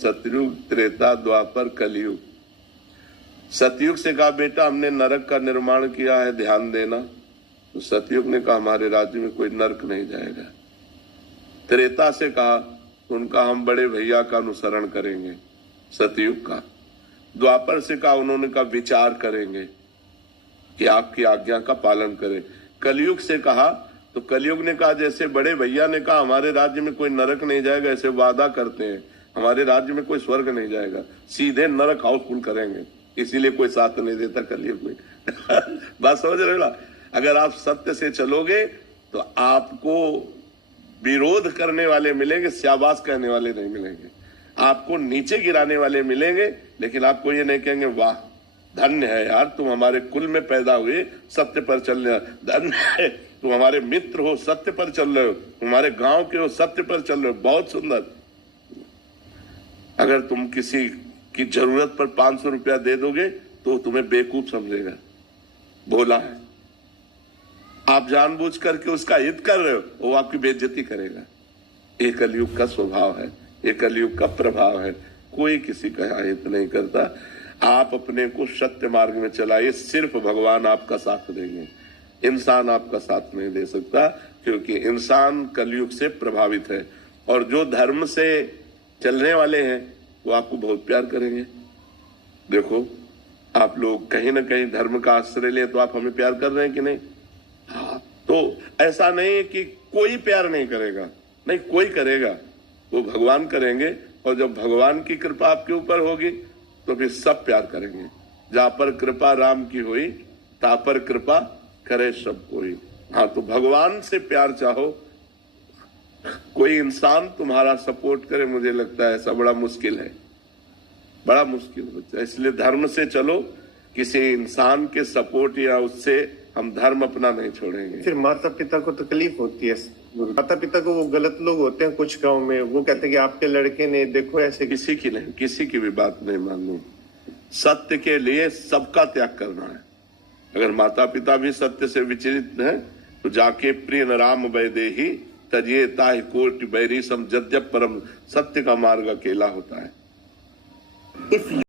सतयुग, त्रेता, द्वापर, कलयुग। सतयुग से कहा बेटा हमने नरक का निर्माण किया है, ध्यान देना। तो सतयुग ने कहा हमारे राज्य में कोई नरक नहीं जाएगा। त्रेता से कहा उनका हम बड़े भैया का अनुसरण करेंगे, सतयुग का। द्वापर से कहा उन्होंने कहा विचार करेंगे कि आपकी आज्ञा का पालन करें। कलयुग से कहा तो कलयुग ने कहा जैसे बड़े भैया ने कहा हमारे राज्य में कोई नरक नहीं जाएगा, ऐसे वादा करते हैं हमारे राज्य में कोई स्वर्ग नहीं जाएगा, सीधे नरक हाउसफुल करेंगे, इसीलिए कोई साथ नहीं देता कलयुग में। बात समझ रहे हो? अगर आप सत्य से चलोगे तो आपको विरोध करने वाले मिलेंगे, शाबाश कहने वाले नहीं मिलेंगे। आपको नीचे गिराने वाले मिलेंगे, लेकिन आपको ये नहीं कहेंगे वाह धन्य है यार तुम हमारे कुल में पैदा हुए, सत्य पर चल रहे हो, धन्य है तुम हमारे मित्र हो, सत्य पर चल रहे हो, हमारे गांव के हो, सत्य पर चल रहे हो, बहुत सुंदर। अगर तुम किसी की जरूरत पर 500 रुपया दे दोगे तो तुम्हें बेवकूफ समझेगा, भोला है। आप जानबूझ करके उसका हित कर रहे हो, वो आपकी बेइज्जती करेगा। ये कलयुग का स्वभाव है, ये कलयुग का प्रभाव है। कोई किसी का हित नहीं करता। आप अपने को सत्य मार्ग में चलाइए, सिर्फ भगवान आपका साथ देंगे, इंसान आपका साथ नहीं दे सकता, क्योंकि इंसान कलयुग से प्रभावित है। और जो धर्म से चलने वाले हैं वो आपको बहुत प्यार करेंगे। देखो आप लोग कहीं ना कहीं धर्म का आश्रय ले तो आप हमें प्यार कर रहे हैं कि नहीं? हाँ, तो ऐसा नहीं है कि कोई प्यार नहीं करेगा, नहीं कोई करेगा, वो भगवान करेंगे। और जब भगवान की कृपा आपके ऊपर होगी तो फिर सब प्यार करेंगे। जहां पर कृपा राम की हुई ता पर कृपा करे सब कोई। हाँ, तो भगवान से प्यार चाहो, कोई इंसान तुम्हारा सपोर्ट करे, मुझे लगता है ऐसा बड़ा मुश्किल है, बड़ा मुश्किल होता है। इसलिए धर्म से चलो, किसी इंसान के सपोर्ट या उससे हम धर्म अपना नहीं छोड़ेंगे। फिर माता पिता को तकलीफ होती है, माता पिता को वो गलत लोग होते हैं कुछ गांव में, वो कहते हैं कि आपके लड़के ने देखो ऐसे। किसी की नहीं, किसी की भी बात नहीं माननी। सत्य के लिए सबका त्याग करना है। अगर माता पिता भी सत्य से विचलित हैं तो जाके प्रिय राम वैदेही तजिए ताहि कोटि बैरी सम जद्यप परम। सत्य का मार्ग अकेला होता है।